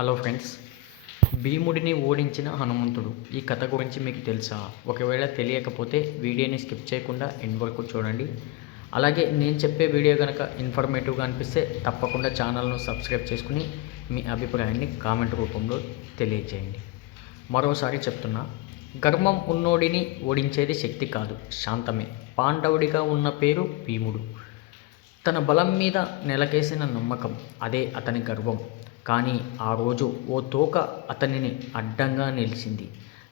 Hello friends భీముడిని ఓడించిన హనుమంతుడు. ఈ కథ గురించి మీకు తెలుసా? ఒకవేళ తెలియకపోతే వీడియోని స్కిప్ చేయకుండా ఎండ్ వరకు చూడండి. అలాగే నేను చెప్పే వీడియో కనుక ఇన్ఫర్మేటివ్గా అనిపిస్తే తప్పకుండా ఛానల్ను సబ్స్క్రైబ్ చేసుకుని మీ అభిప్రాయాన్ని కామెంట్ రూపంలో తెలియజేయండి. మరోసారి చెప్తున్నా గర్వం ఉన్నోడిని ఓడించేది శక్తి కాదు శాంతమే. పాండవుడిగా ఉన్న పేరు భీముడు. తన బలం మీద నెలకేసిన నమ్మకం అదే అతని గర్వం. కానీ ఆ రోజు ఓ తోక అతనిని అడ్డంగా నిలిచింది.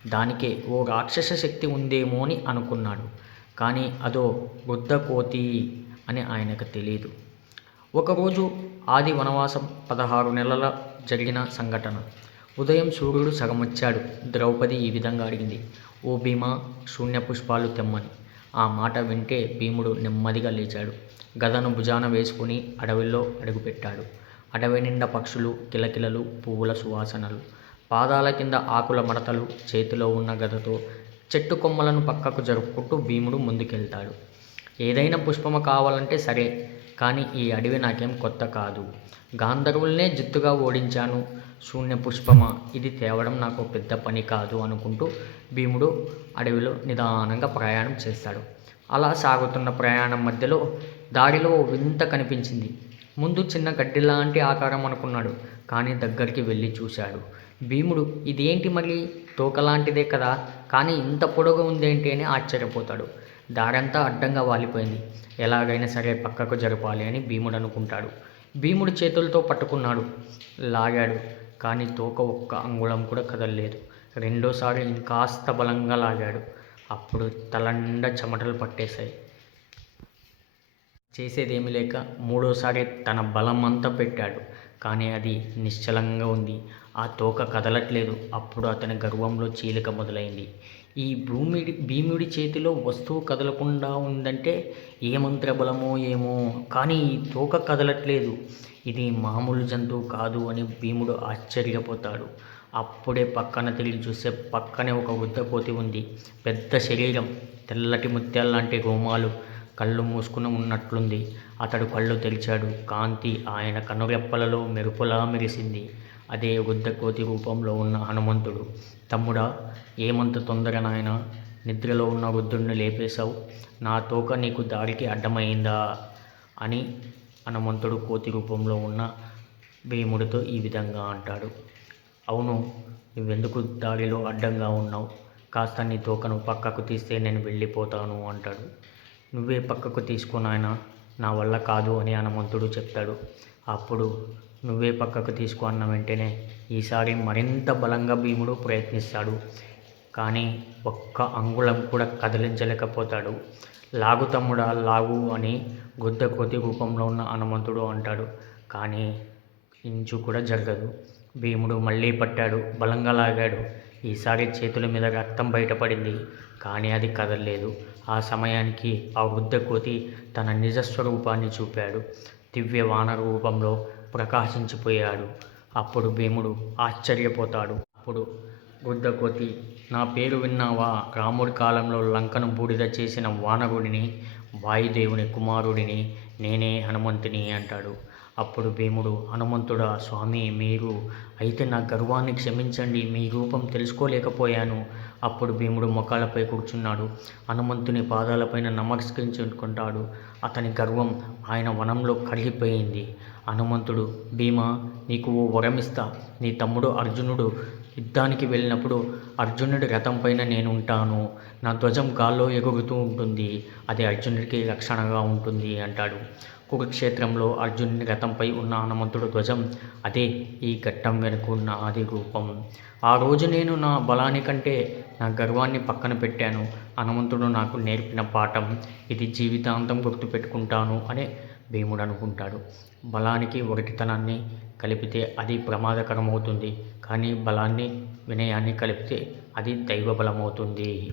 దానికే ఓ రాక్షస శక్తి ఉందేమో అని అనుకున్నాడు. కానీ అదో వృద్ధ కోతి అని ఆయనకు తెలియదు ఒకరోజు ఆది వనవాసం పదహారు నెలల జరిగిన సంఘటన. ఉదయం సూర్యుడు సగమొచ్చాడు. ద్రౌపది ఈ విధంగా అడిగింది. ఓ భీమా శూన్య పుష్పాలు తెమ్మని. ఆ మాట వింటే భీముడు నెమ్మదిగా లేచాడు. గదను భుజాన వేసుకుని అడవిలో అడుగుపెట్టాడు. అడవి నిండా పక్షులు కిలకిలలు పువ్వుల సువాసనలు. పాదాల కింద ఆకుల మడతలు చేతిలో ఉన్న గదతో చెట్టు కొమ్మలను పక్కకు జరుపుకుంటూ భీముడు ముందుకెళ్తాడు. ఏదైనా పుష్పము కావాలంటే సరే కానీ ఈ అడవి నాకేం కొత్త కాదు. గాంధర్వుల్నే జిత్తుగా ఓడించాను. శూన్య పుష్పమా? ఇది తేవడం నాకు పెద్ద పని కాదు అనుకుంటూ భీముడు అడవిలో నిదానంగా ప్రయాణం చేస్తాడు. అలా సాగుతున్న ప్రయాణం మధ్యలో దారిలో ఓ వింత కనిపించింది. ముందు చిన్న గడ్డి లాంటి ఆకారం అనుకున్నాడు. కానీ దగ్గరికి వెళ్ళి చూశాడు. భీముడు ఇదేంటి మళ్ళీ? తోకలాంటిదే కదా. కానీ ఇంత పొడవు ఉందేంటి? అని ఆశ్చర్యపోతాడు. దారంతా అడ్డంగా వాలిపోయింది. ఎలాగైనా సరే పక్కకు జరపాలి అని భీముడు అనుకుంటాడు. భీముడు చేతులతో పట్టుకున్నాడు. లాగాడు. కానీ తోక ఒక్క అంగుళం కూడా కదలలేదు. రెండోసారి ఇంకాస్త బలంగా లాగాడు. అప్పుడు తలండ చెమటలు పట్టేశాయి. చేసేదేమీ లేక మూడోసారి తన బలం అంతా పెట్టాడు. కానీ అది నిశ్చలంగా ఉంది. ఆ తోక కదలట్లేదు. అప్పుడు అతని గర్వంలో చీలిక మొదలైంది. ఈ భూమిడి భీముడి చేతిలో వస్తువు కదలకుండా ఉందంటే ఏ మంత్ర బలమో ఏమో. కానీ ఈ తోక కదలట్లేదు. ఇది మామూలు జంతువు కాదు అని భీముడు ఆశ్చర్యపోతాడు. అప్పుడే పక్కన తిరిగి చూస్తే పక్కనే ఒక వృద్ధపోతి ఉంది. పెద్ద శరీరం. తెల్లటి ముత్యాల లాంటి రోమాలు కళ్ళు మూసుకుని ఉన్నట్లుంది. అతడు కళ్ళు తెరిచాడు. కాంతి ఆయన కనురెప్పలలో మెరుపులా మెరిసింది. అదే వృద్ధ కోతి రూపంలో ఉన్న హనుమంతుడు. తమ్ముడా ఏమంత తొందర నాయన? నిద్రలో ఉన్న వృద్ధుడిని లేపేశావు. నా తోక నీకు దారికి అడ్డమైందా అని హనుమంతుడు కోతి రూపంలో ఉన్న భీముడితో ఈ విధంగా అంటాడు. అవును నువ్వెందుకు దారిలో అడ్డంగా ఉన్నావు? కాస్త నీ తోకను పక్కకు తీస్తే నేను వెళ్ళిపోతాను అంటాడు. నువ్వే పక్కకు తీసుకో నా వల్ల కాదు అని హనుమంతుడు చెప్తాడు. అప్పుడు నువ్వే పక్కకు తీసుకో అన్న వెంటనే ఈసారి మరింత బలంగా భీముడు ప్రయత్నిస్తాడు. కానీ ఒక్క అంగుళం కూడా కదిలించలేకపోతాడు. లాగు తమ్ముడా లాగు అని గుద్దకోతి రూపంలో ఉన్న హనుమంతుడు అంటాడు. కానీ ఇంచు కూడా జరగదు. భీముడు మళ్ళీ పట్టాడు బలంగా లాగాడు. ఈసారి చేతుల మీద రక్తం బయటపడింది కానీ అది కదలలేదు. ఆ సమయానికి ఆ వృద్ధ కోతి తన నిజస్వరూపాన్ని చూపాడు. దివ్య వానర రూపంలో ప్రకాశించిపోయాడు. అప్పుడు భీముడు ఆశ్చర్యపోతాడు. అప్పుడు వృద్ధ కోతి నా పేరు విన్నావా? రాముడి కాలంలో లంకను బూడిద చేసిన వానరుడిని వాయుదేవుని కుమారుడిని నేనే హనుమంతుని అంటాడు. అప్పుడు భీముడు హనుమంతుడా స్వామి మీరు అయితే నా గర్వాన్ని క్షమించండి మీ రూపం తెలుసుకోలేకపోయాను. అప్పుడు భీముడు మొఖాలపై కూర్చున్నాడు. హనుమంతుని పాదాలపైన నమస్కరించుకుంటాడు. అతని గర్వం ఆయన వనంలో కరిగిపోయింది. హనుమంతుడు భీమా నీకు ఓ వరమిస్తా. నీ తమ్ముడు అర్జునుడు యుద్ధానికి వెళ్ళినప్పుడు అర్జునుడి రథం పైన నేను ఉంటాను నా ధ్వజం గాల్లో ఎగురుతూ ఉంటుంది. అది అర్జునుడికి రక్షణగా ఉంటుంది అంటాడు. కురుక్షేత్రంలో అర్జునుని రథంపై ఉన్న హనుమంతుడు ధ్వజం అదే ఈ ఘట్టం వెనుక ఉన్న ఆది రూపం. ఆ రోజు నేను నా బలానికంటే నా గర్వాన్ని పక్కన పెట్టాను. హనుమంతుడు నాకు నేర్పిన పాఠం ఇది జీవితాంతం గుర్తుపెట్టుకుంటాను అనే భీముడు అనుకుంటాడు. బలానికి ఒకటితనాన్ని కలిపితే అది ప్రమాదకరమవుతుంది కానీ బలాన్ని వినయాన్ని కలిపితే అది దైవ బలమవుతుంది